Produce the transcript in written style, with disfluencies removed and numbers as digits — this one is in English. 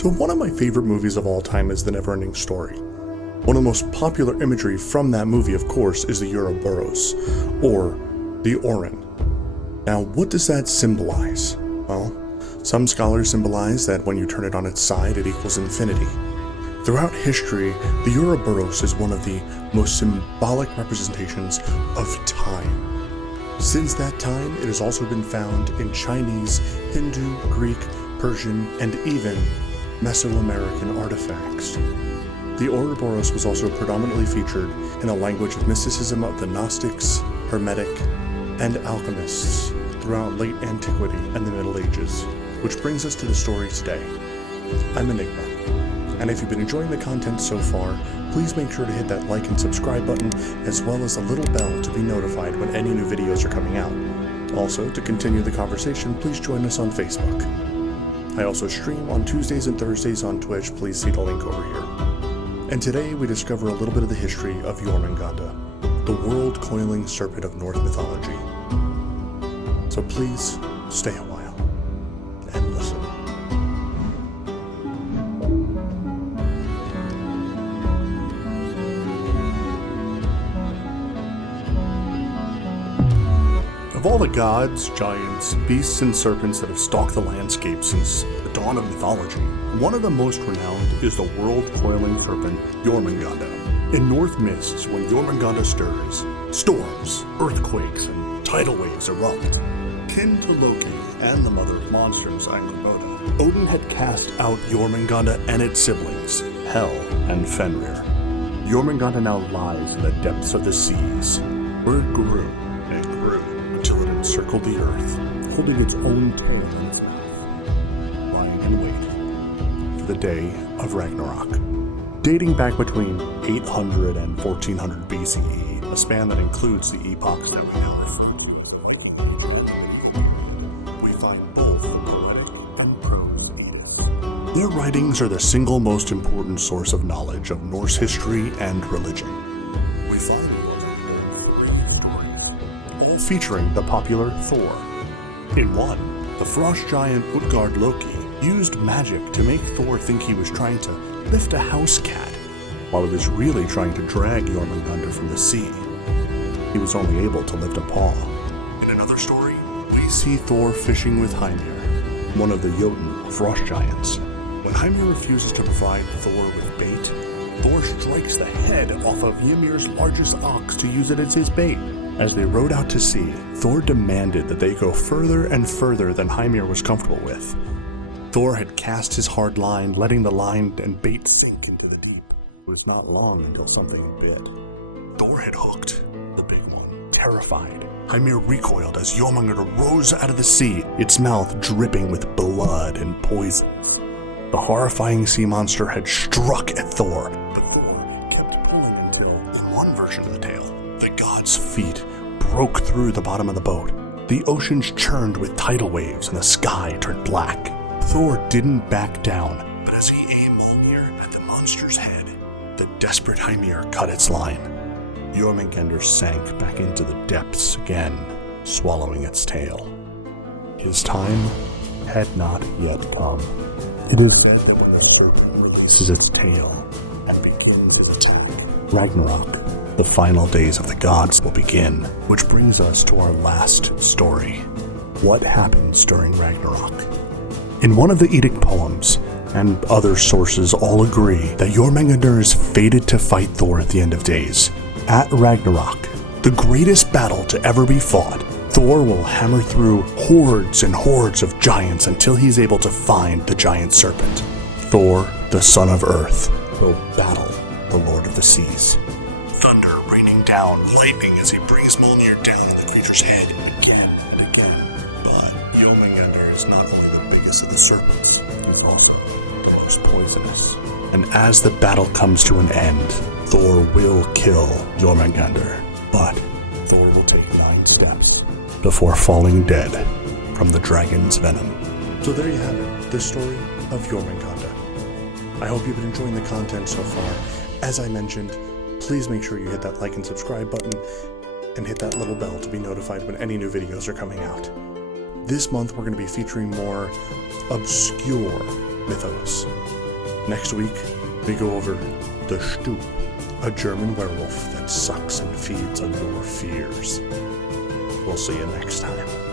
So one of my favorite movies of all time is The Neverending Story. One of the most popular imagery from that movie, of course, is the Ouroboros, or the Orin. Now, what does that symbolize? Well, some scholars symbolize that when you turn it on its side, it equals infinity. Throughout history, the Ouroboros is one of the most symbolic representations of time. Since that time, it has also been found in Chinese, Hindu, Greek, Persian, and even Mesoamerican artifacts. The Ouroboros was also predominantly featured in a language of mysticism of the Gnostics, Hermetic, and alchemists throughout late antiquity and the Middle Ages, which brings us to the story today. I'm Enygma, and if you've been enjoying the content so far, please make sure to hit that like and subscribe button, as well as the little bell to be notified when any new videos are coming out. Also, to continue the conversation, please join us on Facebook. I also stream on Tuesdays and Thursdays on Twitch, please see the link over here. And today we discover a little bit of the history of Jormungandr, the world-coiling serpent of Norse mythology. So please, stay a while, and listen. Of all the gods, giants, beasts, and serpents that have stalked the landscape since the dawn of mythology, one of the most renowned is the world-coiling serpent Jormungandr. In Norse myths, when Jormungandr stirs, storms, earthquakes, and tidal waves erupt. Kin to Loki and the mother of monsters, Enygma, Odin had cast out Jormungandr and its siblings, Hel and Fenrir. Jormungandr now lies in the depths of the seas, where it grew and grew until it encircled the earth, holding its own tail in its mouth, lying in wait for the day of Ragnarok. Dating back between 800 and 1400 BCE, a span that includes the epochs that we know of, we find both the poetic and prose myths. Their writings are the single most important source of knowledge of Norse history and religion. We find all featuring the popular Thor. In one, the frost giant Utgard Loki used magic to make Thor think he was trying to lift a house cat, while he was really trying to drag Jormungandr from the sea. He was only able to lift a paw. In another story, we see Thor fishing with Hymir, one of the Jotun frost giants. When Hymir refuses to provide Thor with bait, Thor strikes the head off of Ymir's largest ox to use it as his bait. As they rowed out to sea, Thor demanded that they go further and further than Hymir was comfortable with. Thor had cast his hard line, letting the line and bait sink into the deep. It was not long until something bit. Thor had hooked the big one. Terrified, Hymir recoiled as Jormungandr rose out of the sea, its mouth dripping with blood and poisons. The horrifying sea monster had struck at Thor, but Thor kept pulling until, on one version of the tale, the god's feet broke through the bottom of the boat. The oceans churned with tidal waves and the sky turned black. Thor didn't back down, but as he aimed Mjolnir at the monster's head, the desperate Hymir cut its line. Jormungandr sank back into the depths again, swallowing its tail. His time had not yet come. It is said that when the serpent releases its tail and begins its attack, Ragnarok, the final days of the gods, will begin, which brings us to our last story. What happens during Ragnarok? In one of the Edict poems, and other sources all agree that Jormungandr is fated to fight Thor at the end of days. At Ragnarok, the greatest battle to ever be fought, Thor will hammer through hordes and hordes of giants until he's able to find the giant serpent. Thor, the son of Earth, will battle the Lord of the Seas. Thunder raining down, lightning as he brings Mjolnir down on the creature's head again and again. But Jormungandr is not only the biggest of the serpents, he's also the most poisonous. And as the battle comes to an end, Thor will kill Jormungandr, but Thor will take 9 steps before falling dead from the dragon's venom. So there you have it, the story of Jormungandr. I hope you've been enjoying the content so far. As I mentioned, please make sure you hit that like and subscribe button and hit that little bell to be notified when any new videos are coming out. This month we're going to be featuring more obscure mythos. Next week, we go over the Stoop, a German werewolf that sucks and feeds on your fears. We'll see you next time.